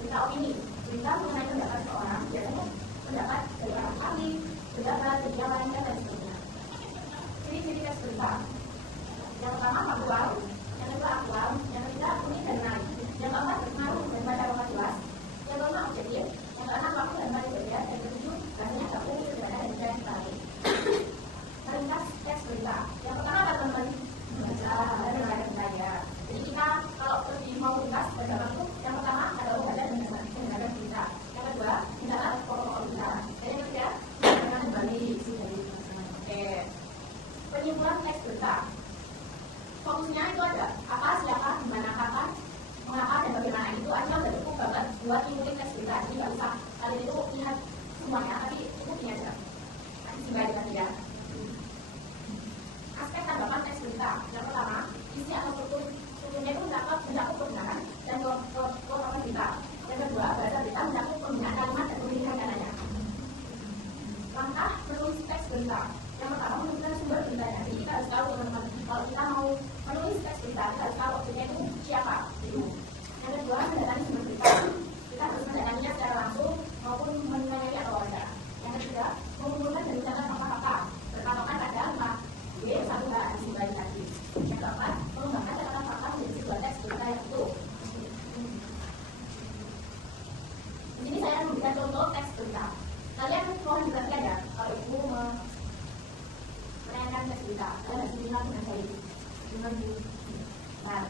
berita opini, berita mengenai pendapat seseorang, biasanya pendapat dari orang ahli, pendapat dari yang lain dan sebagainya. Ciri-ciri teks berita. Yang pertama faktual, yang kedua aktual, yang ketiga unik dan menarik, yang keempat berpengaruh dan baca lokal jelas, yang kelima objektif, yang keenam waktu dan tempat berbeda, dan ketujuh bahasanya baku, sederhana dan lain. Meringkas teks berita. Yang pertama apa teman-teman? Membaca dan mendengarkan saya. Jadi kita kalau lebih mau ringkas pada waktu, yang pertama adalah membaca dan mendengarkan berita. Yang kedua adalah pokok-pokok berita. Dan yang ketiga mendengarkan kembali isi dari. Oke. Penyimpulan teks berita. Fokusnya itu ada apa, siapa, di mana, kapan, mengapa dan bagaimana. Itu aja udah cukup banget buat nyimpulin teks berita. Jadi nggak usah kalian itu lihat semuanya, tapi cukup ini aja. Nanti singkat ya. Aspek tanggapan teks berita. Yang pertama, isi atau strukturnya itu mencakup kebenaran dan kelengkapan berita. Yang kedua, bahasa berita mencakup penggunaan kalimat dan pemilihan katanya. Langkah menulis teks berita. Yang pertama, menentukan sumber beritanya. Jadi kita harus tahu teman-teman, kalau kita mau menulis teks berita, kita harus tahu objeknya itu siapa. Yang kedua, mendatangi sumber berita. Kita harus mendatanginya secara langsung maupun menanyai atau wawancara. Yang ketiga, mengumpulkan dan mencatat fakta-fakta berpatokan pada 5W1H disubai tadi. Yang keempat, mengembangkan catatan fakta menjadi sebuah teks berita yang utuh. Di sini saya akan memberikan contoh teks berita. Kalian mohon diperhatikan ya, kalau ibu menanyakan teks berita, kalian harus bilang dengan baik. Nah,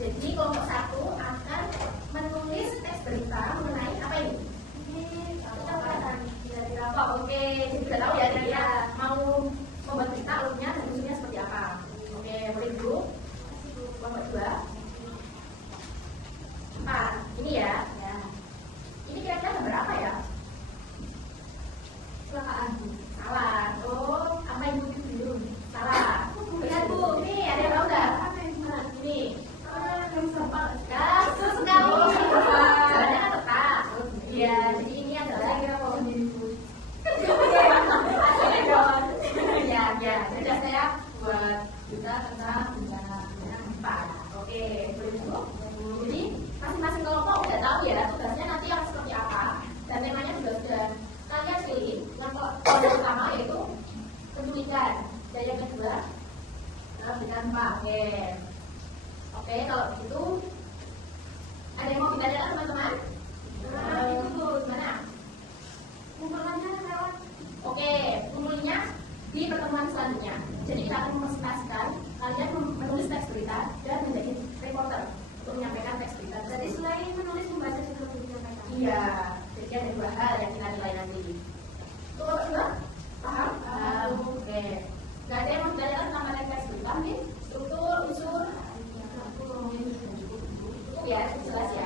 jadi kelompok 1 akan menulis teks berita mengenai apa ini? Oke, jadi sudah tahu ya kira-kira mau membuat berita alurnya dan usulnya seperti apa. Oke, boleh dulu. Kelompok 2. 4. Ini ya. Ini kira-kira gambar apa ya? Kecelakaan. Salah. Oh, apa ibu dulu? Salah. Lihat Bu, ini ada yang tahu nggak? Ini. Kasus sekali. Jalannya kan tetap. Iya, jadi ini adalah ya, sudah saya buat kita tentang bencana 4. sama. Oke, kalau begitu ada yang mau kita lihat teman-teman? Itu tuh gimana? Kumpulannya lewat. Oke, kumpulnya di pertemuan selanjutnya. Jadi kita akan mempresentasikan kalian menulis teks berita dan menjadi reporter untuk menyampaikan teks berita. Jadi selain menulis, membaca juga menyampaikan. Iya, jadi ada dua hal yang kita nilai nanti. Tuh, dua? Paham? Oke. Gak ada yang mau kita lihat tentang materi teks berita nih? Struktur, unsur. Cukup ya, jelas ya.